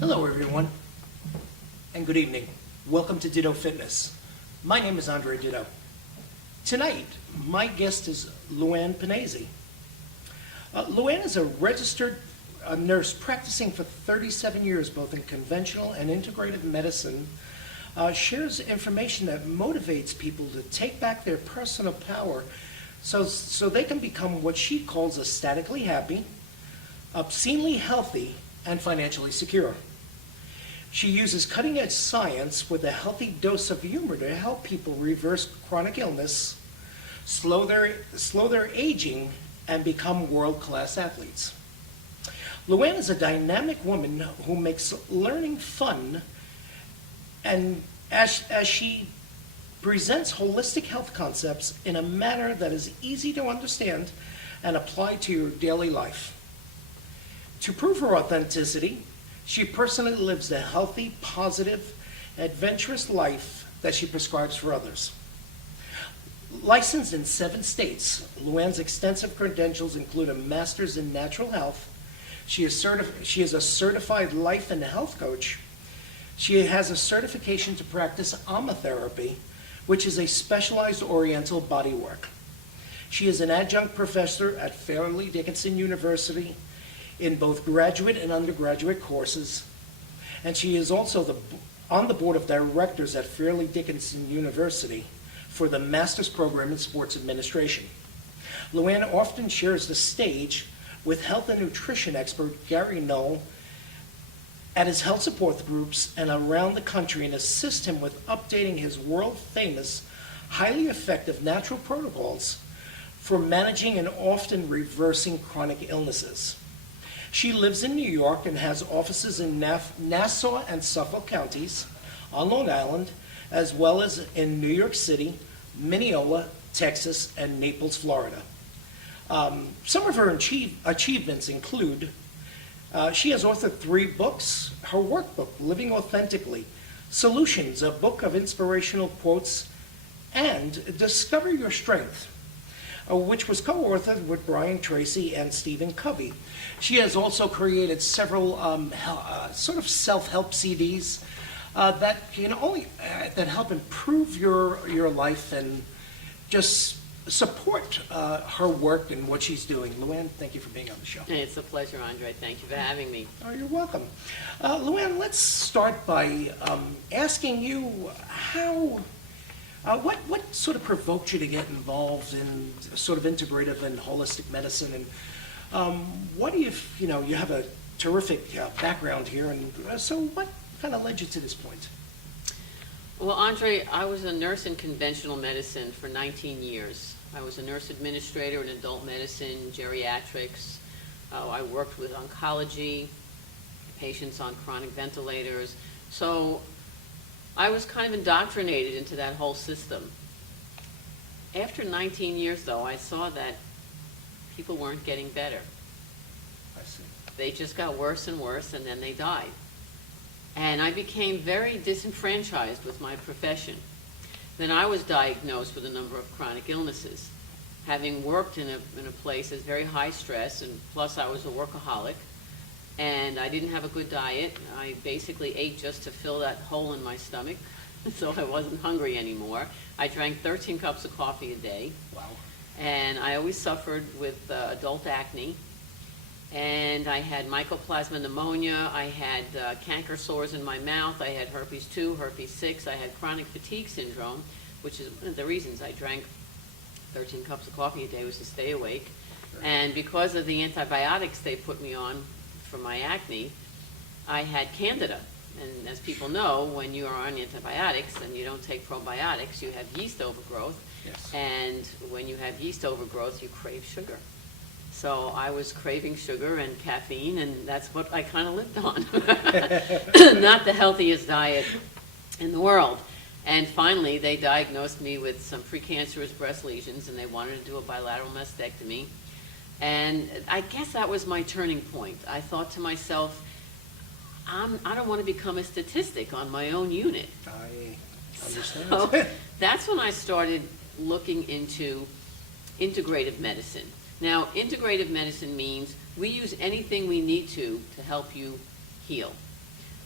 Hello everyone, and good evening. Welcome to Ditto Fitness. My name is Andre Ditto. Tonight, my guest is Luanne Pennesi. Luanne is a registered nurse practicing for 37 years, both in conventional and integrative medicine. Shares information that motivates people to take back their personal power so they can become what she calls aesthetically happy, obscenely healthy, and financially secure. She uses cutting-edge science with a healthy dose of humor to help people reverse chronic illness, slow their aging, and become world-class athletes. Luanne is a dynamic woman who makes learning fun, and as she presents holistic health concepts in a manner that is easy to understand and apply to your daily life. To prove her authenticity, she personally lives the healthy, positive, adventurous life that she prescribes for others. Licensed in 7 states, Luanne's extensive credentials include a master's in natural health. She is a certified life and health coach. She has a certification to practice aromatherapy, which is a specialized oriental bodywork. She is an adjunct professor at Fairleigh Dickinson University in both graduate and undergraduate courses, and she is also on the board of directors at Fairleigh Dickinson University for the master's program in sports administration. Luanne often shares the stage with health and nutrition expert Gary Null at his health support groups and around the country, and assists him with updating his world-famous, highly effective natural protocols for managing and often reversing chronic illnesses. She lives in New York and has offices in Nassau and Suffolk counties, on Long Island, as well as in New York City, Mineola, Texas, and Naples, Florida. Some of her achievements include she has authored 3 books, her workbook, Living Authentically, Solutions, a book of inspirational quotes, and Discover Your Strength, which was co-authored with Brian Tracy and Stephen Covey. She has also created several sort of self-help CDs that that help improve your life and just support her work and what she's doing. Luanne, thank you for being on the show. It's a pleasure, Andre. Thank you for having me. Oh, you're welcome. Luanne, let's start by asking you what sort of provoked you to get involved in sort of integrative and holistic medicine, and what do you have a terrific background here, and so what kind of led you to this point? Well, Andre, I was a nurse in conventional medicine for 19 years. I was a nurse administrator in adult medicine, geriatrics. I worked with oncology, patients on chronic ventilators. So I was kind of indoctrinated into that whole system. After 19 years, though, I saw that people weren't getting better. I see. They just got worse and worse, and then they died. And I became very disenfranchised with my profession. Then I was diagnosed with a number of chronic illnesses. Having worked in a place that's very high stress, and plus I was a workaholic, and I didn't have a good diet. I basically ate just to fill that hole in my stomach, so I wasn't hungry anymore. I drank 13 cups of coffee a day. Wow. And I always suffered with adult acne. And I had mycoplasma pneumonia, I had canker sores in my mouth, I had herpes 2, herpes 6, I had chronic fatigue syndrome, which is one of the reasons I drank 13 cups of coffee a day, was to stay awake. Sure. And because of the antibiotics they put me on for my acne, I had candida. And as people know, when you are on antibiotics and you don't take probiotics, you have yeast overgrowth. Yes. And when you have yeast overgrowth, you crave sugar. So I was craving sugar and caffeine, and that's what I kind of lived on. Not the healthiest diet in the world. And finally, they diagnosed me with some precancerous breast lesions, and they wanted to do a bilateral mastectomy. And I guess that was my turning point. I thought to myself, I don't want to become a statistic on my own unit. I understand. So that's when I started looking into integrative medicine. Now, integrative medicine means we use anything we need to help you heal.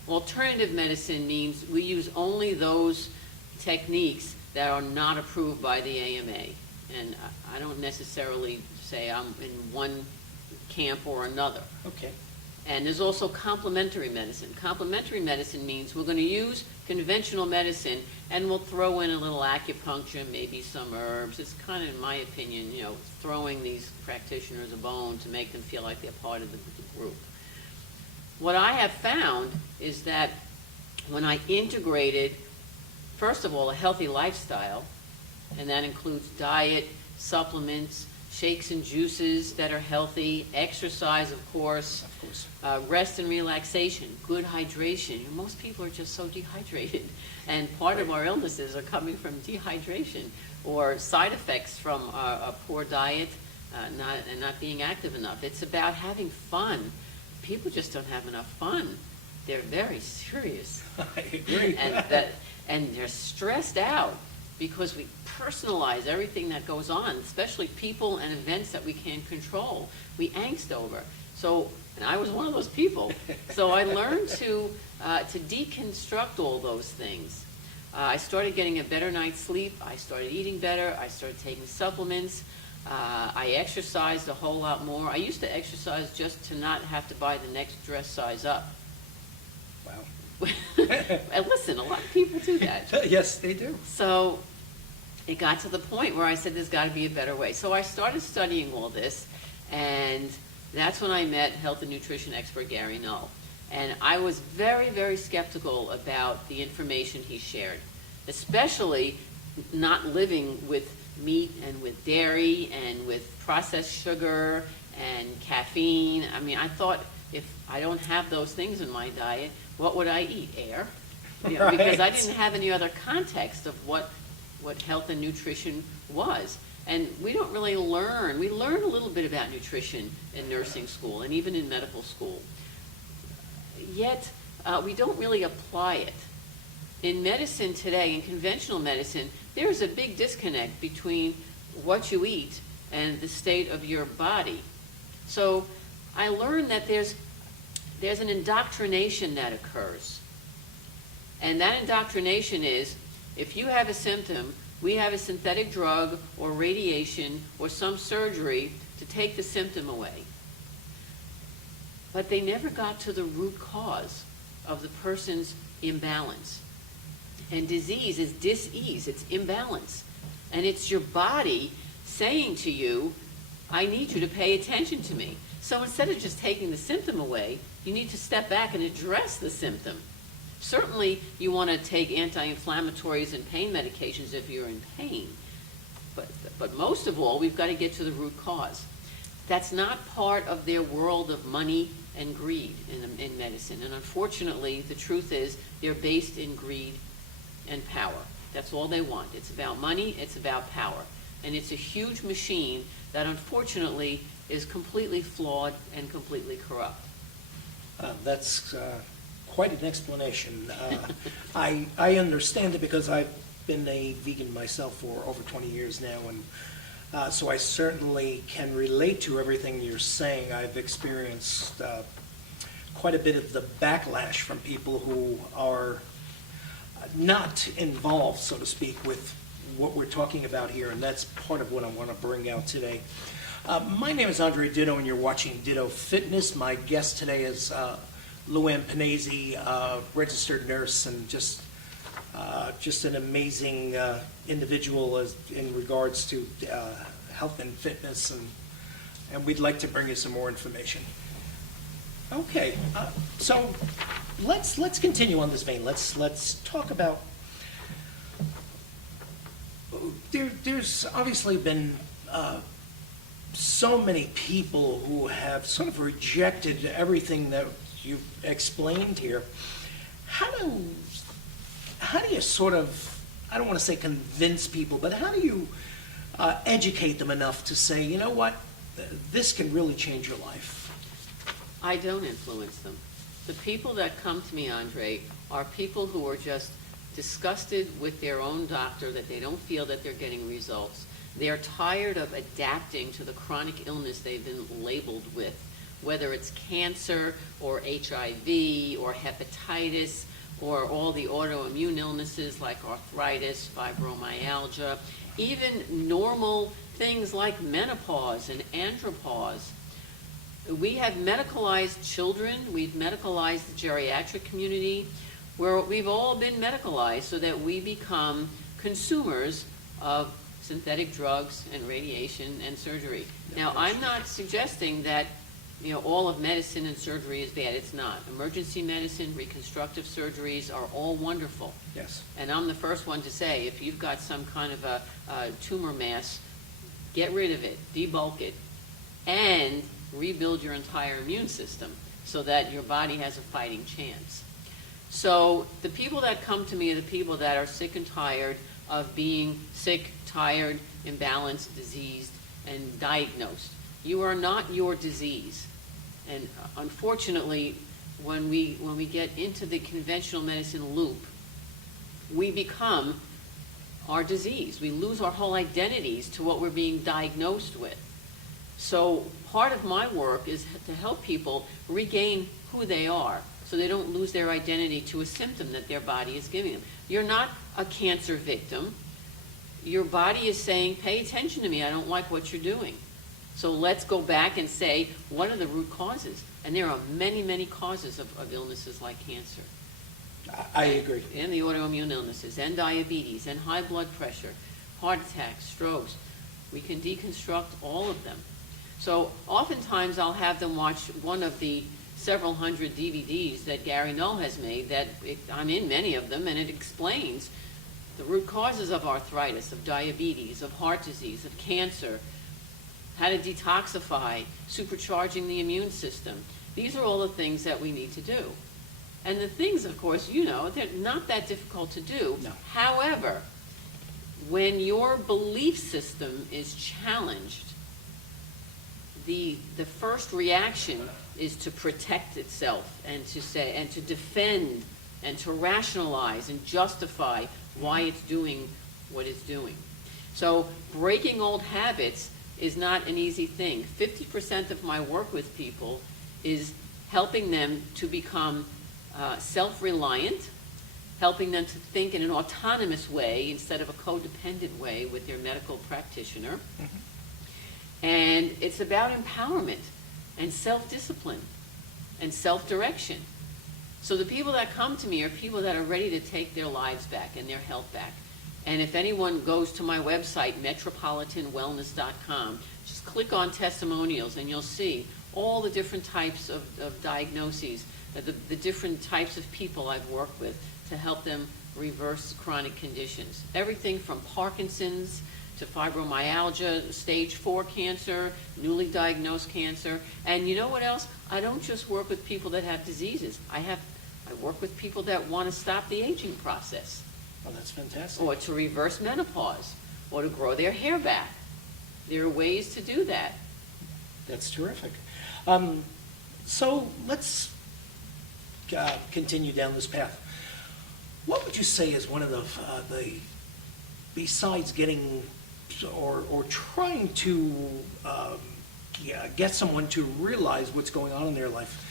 Alternative medicine means we use only those techniques that are not approved by the AMA. And I don't necessarily say I'm in one camp or another. Okay. And there's also complementary medicine. Complementary medicine means we're going to use conventional medicine and we'll throw in a little acupuncture, maybe some herbs. It's kind of, in my opinion, throwing these practitioners a bone to make them feel like they're part of the group. What I have found is that when I integrated, first of all, a healthy lifestyle, and that includes diet, supplements, shakes and juices that are healthy, exercise, of course, rest and relaxation, good hydration. Most people are just so dehydrated, and part of our illnesses are coming from dehydration or side effects from a poor diet and not being active enough. It's about having fun. People just don't have enough fun. They're very serious. I agree. And they're stressed out because we personalize everything that goes on, especially people and events that we can't control. We angst over. So, and I was one of those people. So I learned to deconstruct all those things. I started getting a better night's sleep. I started eating better. I started taking supplements. I exercised a whole lot more. I used to exercise just to not have to buy the next dress size up. Wow. And listen, a lot of people do that. Yes, they do. So it got to the point where I said, there's got to be a better way. So I started studying all this, and that's when I met health and nutrition expert Gary Null. And I was very, very skeptical about the information he shared, especially not living with meat and with dairy and with processed sugar and caffeine. I mean, I thought, if I don't have those things in my diet, what would I eat? Air? Right. Because I didn't have any other context of what health and nutrition was. And we don't really learn. We learn a little bit about nutrition in nursing school and even in medical school. Yet, we don't really apply it. In medicine today, in conventional medicine, there's a big disconnect between what you eat and the state of your body. So I learned that there's an indoctrination that occurs. And that indoctrination is, if you have a symptom, we have a synthetic drug or radiation or some surgery to take the symptom away. But they never got to the root cause of the person's imbalance. And disease is dis-ease, it's imbalance. And it's your body saying to you, I need you to pay attention to me. So instead of just taking the symptom away, you need to step back and address the symptom. Certainly, you want to take anti-inflammatories and pain medications if you're in pain. But most of all, we've got to get to the root cause. That's not part of their world of money and greed in medicine. And unfortunately, the truth is, they're based in greed and power. That's all they want. It's about money, it's about power. And it's a huge machine that unfortunately is completely flawed and completely corrupt. That's quite an explanation. I understand it because I've been a vegan myself for over 20 years now, and so I certainly can relate to everything you're saying. I've experienced quite a bit of the backlash from people who are not involved, so to speak, with what we're talking about here, and that's part of what I want to bring out today. My name is Andre Ditto, and you're watching Ditto Fitness. My guest today is Luanne Pennesi, registered nurse, and just an amazing individual in regards to health and fitness, and we'd like to bring you some more information. Okay, so let's continue on this vein. Let's talk about. There's obviously been so many people who have sort of rejected everything that you've explained here. How do you sort of, I don't want to say convince people, but how do you educate them enough to say, you know what, this can really change your life? I don't influence them. The people that come to me, Andre, are people who are just disgusted with their own doctor, that they don't feel that they're getting results. They're tired of adapting to the chronic illness they've been labeled with, whether it's cancer or HIV or hepatitis or all the autoimmune illnesses like arthritis, fibromyalgia, even normal things like menopause and andropause. We have medicalized children, we've medicalized the geriatric community, where we've all been medicalized so that we become consumers of synthetic drugs and radiation and surgery. Now, I'm not suggesting that all of medicine and surgery is bad. It's not. Emergency medicine, reconstructive surgeries are all wonderful. Yes. And I'm the first one to say, if you've got some kind of a tumor mass, get rid of it, debulk it, and rebuild your entire immune system so that your body has a fighting chance. So the people that come to me are the people that are sick and tired of being sick, tired, imbalanced, diseased, and diagnosed. You are not your disease. And unfortunately, when we get into the conventional medicine loop, we become our disease. We lose our whole identities to what we're being diagnosed with. So part of my work is to help people regain who they are so they don't lose their identity to a symptom that their body is giving them. You're not a cancer victim. Your body is saying, pay attention to me, I don't like what you're doing. So let's go back and say, what are the root causes? And there are many, many causes of illnesses like cancer. I agree. And the autoimmune illnesses, and diabetes, and high blood pressure, heart attacks, strokes. We can deconstruct all of them. So oftentimes I'll have them watch one of the several hundred DVDs that Gary Null has made, I'm in many of them, and it explains the root causes of arthritis, of diabetes, of heart disease, of cancer, how to detoxify, supercharging the immune system. These are all the things that we need to do. And the things, of course, they're not that difficult to do. No. However, when your belief system is challenged, the first reaction is to protect itself and to say, and to defend and to rationalize and justify why it's doing what it's doing. So breaking old habits is not an easy thing. 50% of my work with people is helping them to become self-reliant, helping them to think in an autonomous way instead of a codependent way with their medical practitioner. Mm-hmm. And it's about empowerment and self-discipline and self-direction. So the people that come to me are people that are ready to take their lives back and their health back. And if anyone goes to my website, metropolitanwellness.com, just click on testimonials and you'll see all the different types of diagnoses, the different types of people I've worked with to help them reverse chronic conditions. Everything from Parkinson's to fibromyalgia, stage 4 cancer, newly diagnosed cancer. And you know what else? I don't just work with people that have diseases. I work with people that want to stop the aging process. Oh, that's fantastic. Or to reverse menopause, or to grow their hair back. There are ways to do that. That's terrific. So let's continue down this path. What would you say is one of the besides getting or trying to get someone to realize what's going on in their life,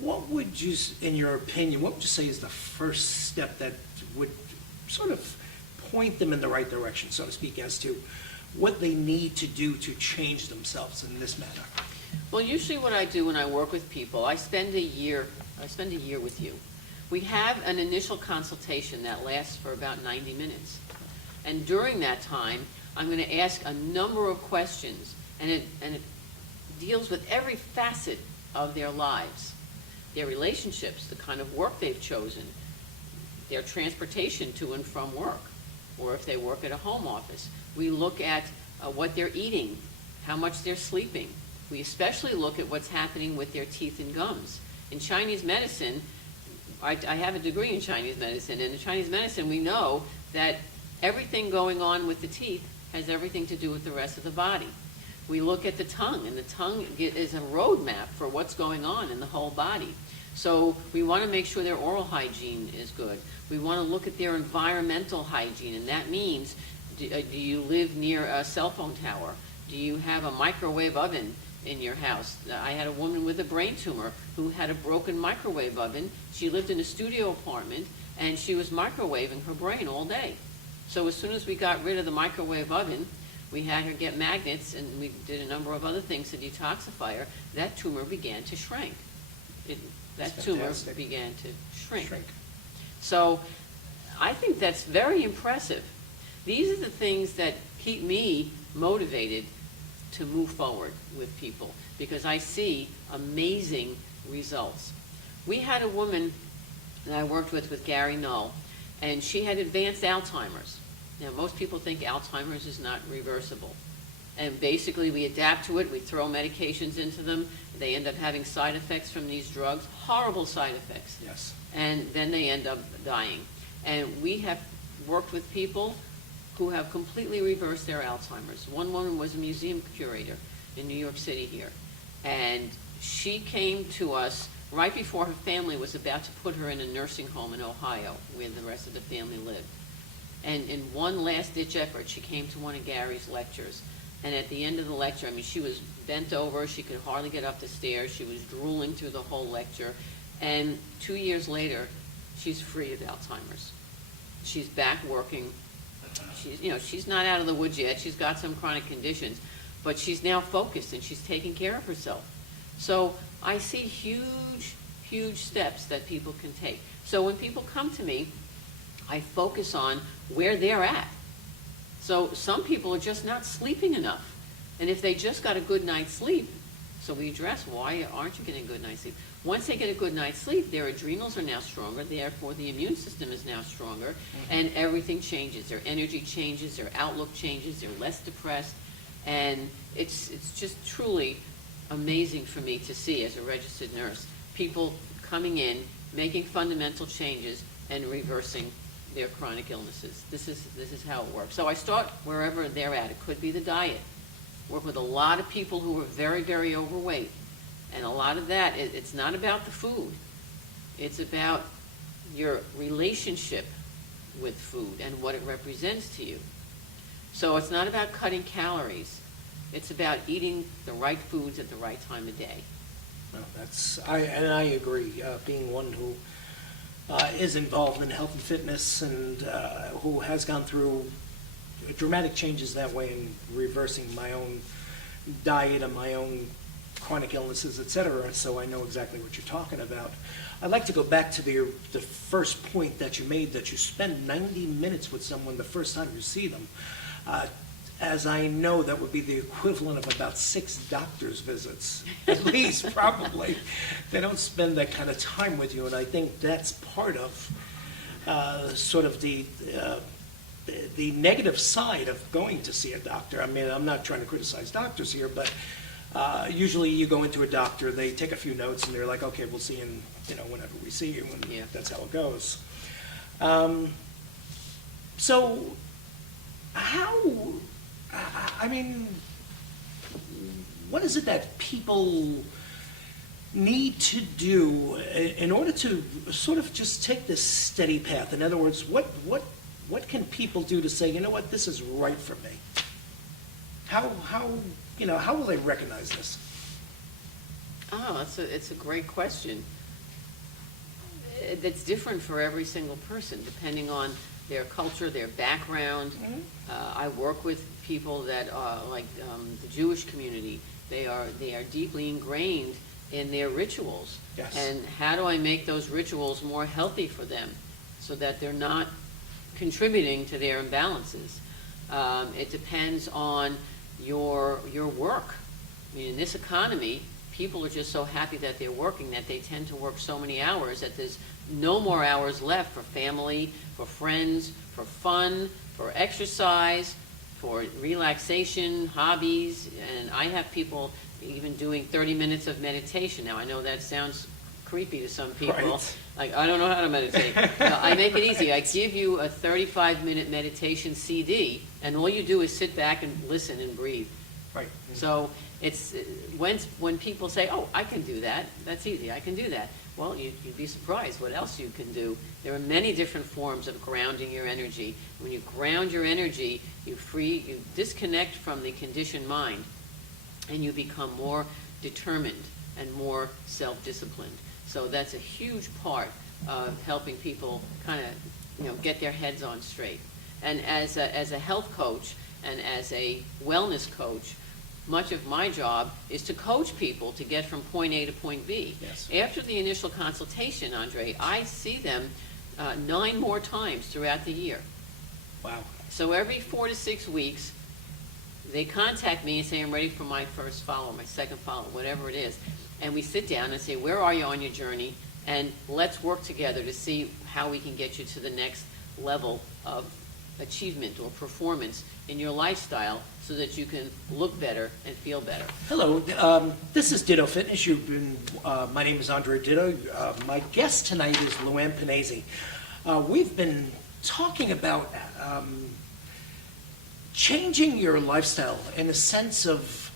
what would you, in your opinion, what would you say is the first step that would sort of point them in the right direction, so to speak, as to what they need to do to change themselves in this manner? Well, usually what I do when I work with people, I spend a year with you. We have an initial consultation that lasts for about 90 minutes. And during that time, I'm going to ask a number of questions, and it deals with every facet of their lives, their relationships, the kind of work they've chosen, their transportation to and from work, or if they work at a home office. We look at what they're eating, how much they're sleeping. We especially look at what's happening with their teeth and gums. In Chinese medicine, I have a degree in Chinese medicine, and in Chinese medicine we know that everything going on with the teeth has everything to do with the rest of the body. We look at the tongue, and the tongue is a roadmap for what's going on in the whole body. So we want to make sure their oral hygiene is good. We want to look at their environmental hygiene, and that means, do you live near a cell phone tower? Do you have a microwave oven in your house. I had a woman with a brain tumor who had a broken microwave oven. She lived in a studio apartment, and she was microwaving her brain all day. So as soon as we got rid of the microwave oven, we had her get magnets, and we did a number of other things to detoxify her. That tumor began to shrink. That tumor fantastic. began to shrink. So I think that's very impressive. These are the things that keep me motivated to move forward with people, because I see amazing results. We had a woman that I worked with Gary Null, and she had advanced Alzheimer's. Now, most people think Alzheimer's is not reversible. And basically, we adapt to it, we throw medications into them, they end up having side effects from these drugs, horrible side effects. Yes. And then they end up dying. And we have worked with people who have completely reversed their Alzheimer's. One woman was a museum curator in New York City here, and she came to us right before her family was about to put her in a nursing home in Ohio, where the rest of the family lived. And in one last-ditch effort, she came to one of Gary's lectures. And at the end of the lecture, I mean, she was bent over, she could hardly get up the stairs, she was drooling through the whole lecture. And 2 years later, she's free of Alzheimer's. She's back working. She's not out of the woods yet. She's got some chronic conditions, but she's now focused and she's taking care of herself. So I see huge, huge steps that people can take. So when people come to me, I focus on where they're at. So some people are just not sleeping enough. And if they just got a good night's sleep, so we address why aren't you getting a good night's sleep? Once they get a good night's sleep, their adrenals are now stronger, therefore the immune system is now stronger, and everything changes. Their energy changes, their outlook changes, they're less depressed, and it's just truly amazing for me to see as a registered nurse, people coming in, making fundamental changes, and reversing their chronic illnesses. This is how it works. So I start wherever they're at. It could be the diet. Work with a lot of people who are very, very overweight. And a lot of that, it's not about the food. It's about your relationship with food and what it represents to you. So it's not about cutting calories. It's about eating the right foods at the right time of day. No, I agree. Being one who is involved in health and fitness and who has gone through dramatic changes that way in reversing my own diet and my own chronic illnesses, etc. So I know exactly what you're talking about. I'd like to go back to the first point that you made, that you spend 90 minutes with someone the first time you see them. As I know, that would be the equivalent of about 6 doctor's visits, at least, probably. They don't spend that kind of time with you, and I think that's part of sort of the negative side of going to see a doctor. I mean, I'm not trying to criticize doctors here, but usually you go into a doctor, they take a few notes, and they're like, okay, we'll see you, whenever we see you, and Yeah. that's how it goes. So what is it that people need to do in order to sort of just take this steady path? In other words, what can people do to say, you know what, this is right for me? How will they recognize this? Oh, it's a great question. That's different for every single person, depending on their culture, their background. I work with people that are like the Jewish community. They are deeply ingrained in their rituals. Yes. And how do I make those rituals more healthy for them so that they're not contributing to their imbalances? It depends on your work. I mean, in this economy, people are just so happy that they're working that they tend to work so many hours that there's no more hours left for family, for friends, for fun, for exercise, for relaxation, hobbies. And I have people even doing 30 minutes of meditation. Now, I know that sounds creepy to some people. Right. Like, I don't know how to meditate. No, I make it easy. I give you a 35-minute meditation CD, and all you do is sit back and listen and breathe. Right. So it's when people say, oh, I can do that, that's easy, I can do that. Well, you'd be surprised what else you can do. There are many different forms of grounding your energy. When you ground your energy, you disconnect from the conditioned mind. and you become more determined and more self-disciplined. So that's a huge part of helping people kind of, get their heads on straight. And as a health coach and as a wellness coach, much of my job is to coach people to get from point A to point B. Yes. After the initial consultation, Andre, I see them 9 more times throughout the year. Wow. So every 4 to 6 weeks, they contact me and say, I'm ready for my first follow, my second follow, whatever it is. And we sit down and say, where are you on your journey? And let's work together to see how we can get you to the next level of achievement or performance in your lifestyle so that you can look better and feel better. Hello, this is Ditto Fitness. My name is Andre Ditto. My guest tonight is Luanne Pennesi. We've been talking about changing your lifestyle in a sense of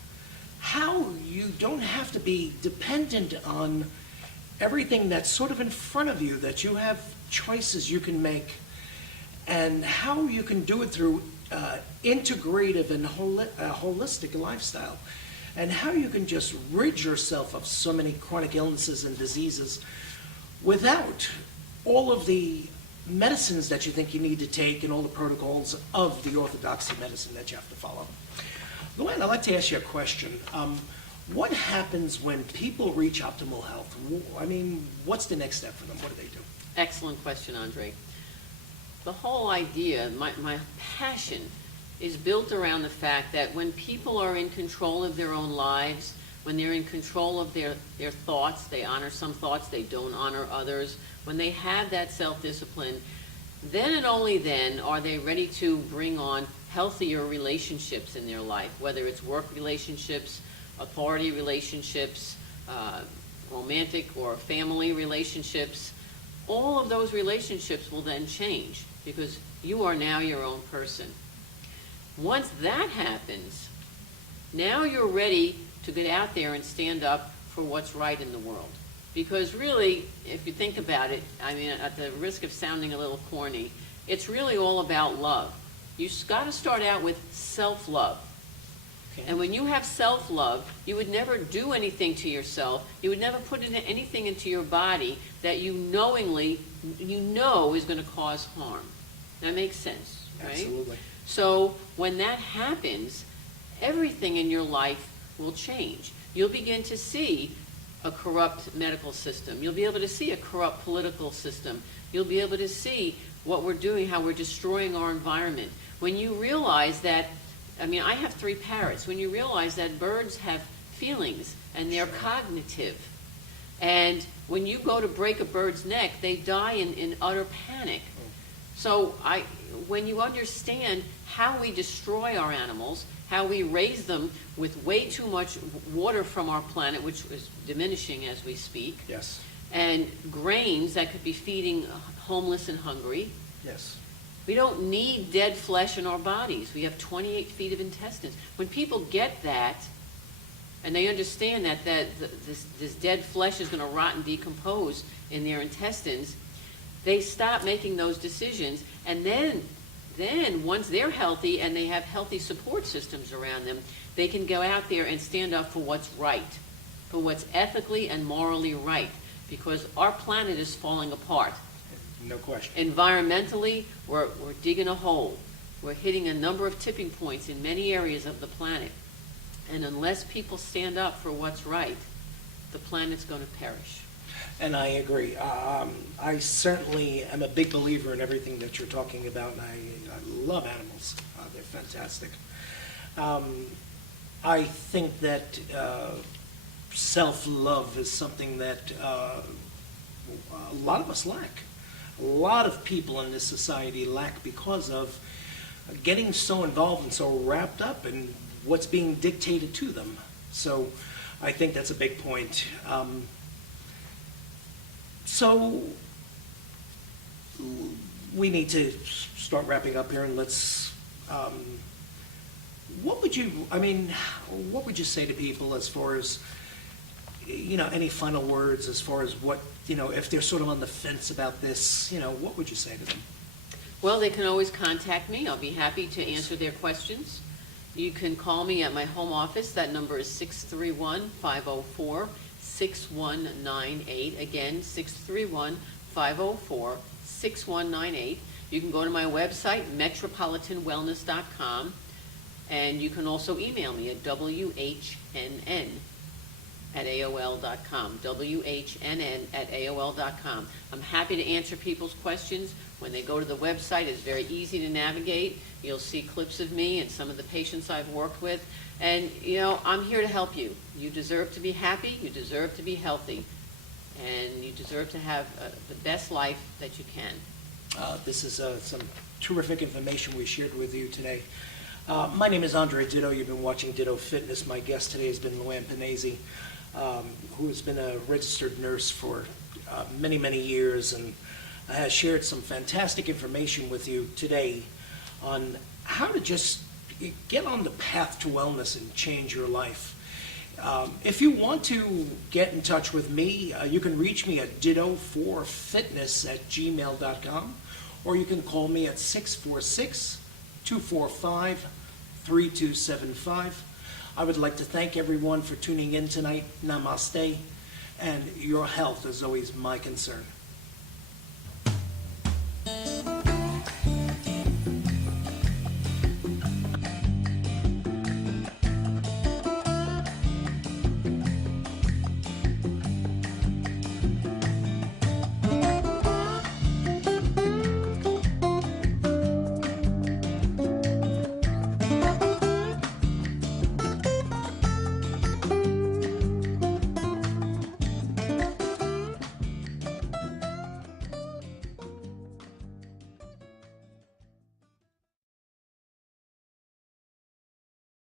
how you don't have to be dependent on everything that's sort of in front of you, that you have choices you can make, and how you can do it through integrative and holistic lifestyle, and how you can just rid yourself of so many chronic illnesses and diseases without all of the medicines that you think you need to take and all the protocols of the orthodoxy medicine that you have to follow. Luanne, I'd like to ask you a question. What happens when people reach optimal health? I mean, what's the next step for them? What do they do? Excellent question, Andre. The whole idea, my passion, is built around the fact that when people are in control of their own lives, when they're in control of their thoughts, they honor some thoughts, they don't honor others, when they have that self-discipline, then and only then are they ready to bring on healthier relationships in their life, whether it's work relationships, authority relationships, romantic or family relationships. All of those relationships will then change because you are now your own person. Once that happens, now you're ready to get out there and stand up for what's right in the world. Because really, if you think about it, I mean, at the risk of sounding a little corny, it's really all about love. You've got to start out with self-love. Okay. And when you have self-love, you would never do anything to yourself. You would never put anything into your body that you know is going to cause harm. That makes sense, right? Absolutely. So when that happens, everything in your life will change. You'll begin to see a corrupt medical system. You'll be able to see a corrupt political system. You'll be able to see what we're doing, how we're destroying our environment. When you realize that, I mean, I have 3 parrots. When you realize that birds have feelings and they're cognitive, and when you go to break a bird's neck, they die in utter panic. So when you understand how we destroy our animals, how we raise them with way too much water from our planet, which is diminishing as we speak, Yes. and grains that could be feeding homeless and hungry. Yes. We don't need dead flesh in our bodies. We have 28 feet of intestines. When people get that, and they understand that this dead flesh is going to rot and decompose in their intestines, they stop making those decisions. And then once they're healthy and they have healthy support systems around them, they can go out there and stand up for what's right, for what's ethically and morally right, because our planet is falling apart. No question. Environmentally, we're digging a hole. We're hitting a number of tipping points in many areas of the planet. And unless people stand up for what's right, the planet's going to perish. And I agree. I certainly am a big believer in everything that you're talking about, and I love animals. They're fantastic. I think that self-love is something that a lot of us lack. A lot of people in this society lack because of getting so involved and so wrapped up in what's being dictated to them. So I think that's a big point. So we need to start wrapping up here, and let's. What would you say to people as far as, any final words as far as what, if they're sort of on the fence about this, what would you say to them? Well, they can always contact me. I'll be happy to answer their questions. You can call me at my home office. That number is 631-504-6198. Again, 631-504-6198. You can go to my website, metropolitanwellness.com, and you can also email me at WHNN@AOL.com, WHNN@AOL.com. I'm happy to answer people's questions. When they go to the website, it's very easy to navigate. You'll see clips of me and some of the patients I've worked with. And, I'm here to help you. You deserve to be happy. You deserve to be healthy. And you deserve to have the best life that you can. This is some terrific information we shared with you today. My name is Andre Ditto. You've been watching Ditto Fitness. My guest today has been Luanne Pennesi, who has been a registered nurse for many, many years and has shared some fantastic information with you today on how to just get on the path to wellness and change your life. If you want to get in touch with me, you can reach me at ditto4fitness@gmail.com, or you can call me at 646-245-3275. I would like to thank everyone for tuning in tonight. Namaste, and your health is always my concern.